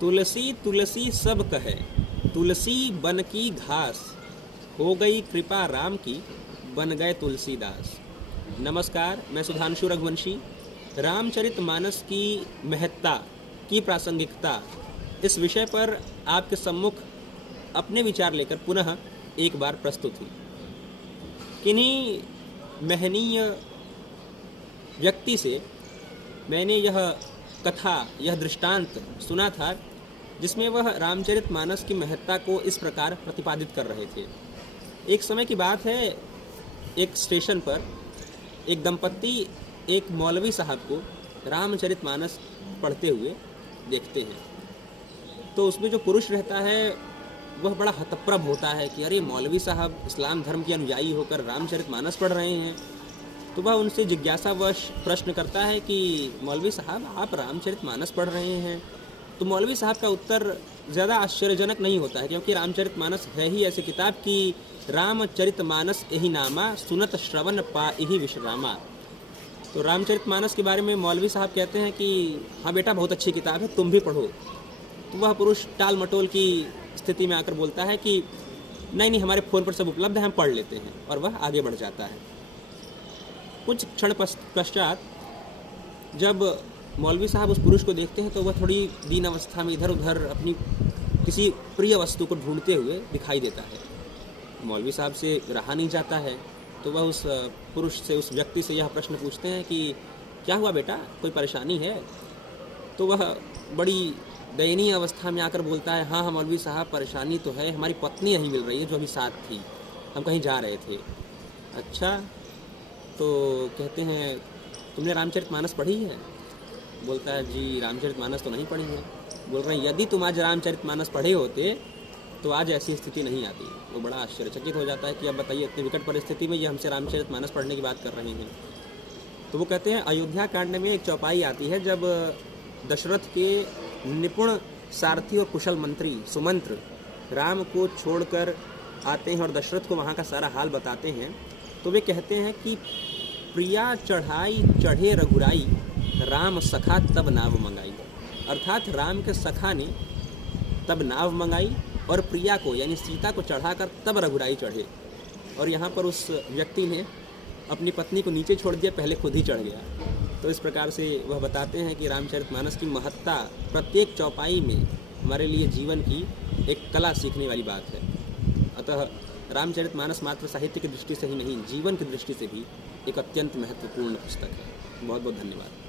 तुलसी तुलसी सब कहे, तुलसी बन की घास, हो गई कृपा राम की, बन गए तुलसीदास। नमस्कार, मैं सुधांशु रघुवंशी। रामचरितमानस की महत्ता की प्रासंगिकता इस विषय पर आपके सम्मुख अपने विचार लेकर पुनः एक बार प्रस्तुत हुई। किन्हीं महनीय व्यक्ति से मैंने यह कथा, यह दृष्टांत सुना था, जिसमें वह रामचरितमानस की महत्ता को इस प्रकार प्रतिपादित कर रहे थे। एक समय की बात है, एक स्टेशन पर एक दंपत्ति एक मौलवी साहब को रामचरितमानस पढ़ते हुए देखते हैं। तो उसमें जो पुरुष रहता है वह बड़ा हतप्रभ होता है कि अरे, मौलवी साहब इस्लाम धर्म के अनुयायी होकर रामचरितमानस पढ़ रहे हैं। तो वह उनसे जिज्ञासावश प्रश्न करता है कि मौलवी साहब, आप रामचरितमानस पढ़ रहे हैं? तो मौलवी साहब का उत्तर ज़्यादा आश्चर्यजनक नहीं होता है, क्योंकि रामचरितमानस है ही ऐसी किताब कि रामचरितमानस यही नामा, सुनत श्रवण पाइहि विश्रामा। तो रामचरितमानस के बारे में मौलवी साहब कहते हैं कि हाँ बेटा, बहुत अच्छी किताब है, तुम भी पढ़ो। तो वह पुरुष टाल मटोल की स्थिति में आकर बोलता है कि नहीं नहीं, हमारे फ़ोन पर सब उपलब्ध है, हम पढ़ लेते हैं, और वह आगे बढ़ जाता है। कुछ क्षण पश्चात जब मौलवी साहब उस पुरुष को देखते हैं तो वह थोड़ी दीन अवस्था में इधर उधर अपनी किसी प्रिय वस्तु को ढूंढते हुए दिखाई देता है। मौलवी साहब से रहा नहीं जाता है, तो वह उस पुरुष से, उस व्यक्ति से यह प्रश्न पूछते हैं कि क्या हुआ बेटा, कोई परेशानी है? तो वह बड़ी दयनीय अवस्था में आकर बोलता है, हाँ हाँ मौलवी साहब, परेशानी तो है, हमारी पत्नी नहीं मिल रही है जो अभी साथ थी, हम कहीं जा रहे थे। अच्छा, तो कहते हैं तुमने रामचरितमानस पढ़ी है? बोलता है जी, रामचरितमानस तो नहीं पढ़ी है। बोल रहे हैं, यदि तुम आज रामचरितमानस पढ़े होते तो आज ऐसी स्थिति नहीं आती। वो बड़ा आश्चर्यचकित हो जाता है कि अब बताइए, इतनी विकट परिस्थिति में ये हमसे रामचरितमानस पढ़ने की बात कर रहे हैं। तो वो कहते हैं, अयोध्या कांड में एक चौपाई आती है जब दशरथ के निपुण सारथी और कुशल मंत्री सुमंत्र राम को छोड़कर आते हैं और दशरथ को वहाँ का सारा हाल बताते हैं। तो वे कहते हैं कि प्रिया चढ़ाई चढ़े रघुराई, राम सखा तब नाव मंगाई। अर्थात राम के सखा ने तब नाव मंगाई और प्रिया को यानी सीता को चढ़ाकर तब रघुराई चढ़े। और यहाँ पर उस व्यक्ति ने अपनी पत्नी को नीचे छोड़ दिया, पहले खुद ही चढ़ गया। तो इस प्रकार से वह बताते हैं कि रामचरितमानस की महत्ता प्रत्येक चौपाई में हमारे लिए जीवन की एक कला सीखने वाली बात है। अतः रामचरितमानस मात्र साहित्य की दृष्टि से ही नहीं, जीवन की दृष्टि से भी एक अत्यंत महत्वपूर्ण पुस्तक है। बहुत बहुत धन्यवाद।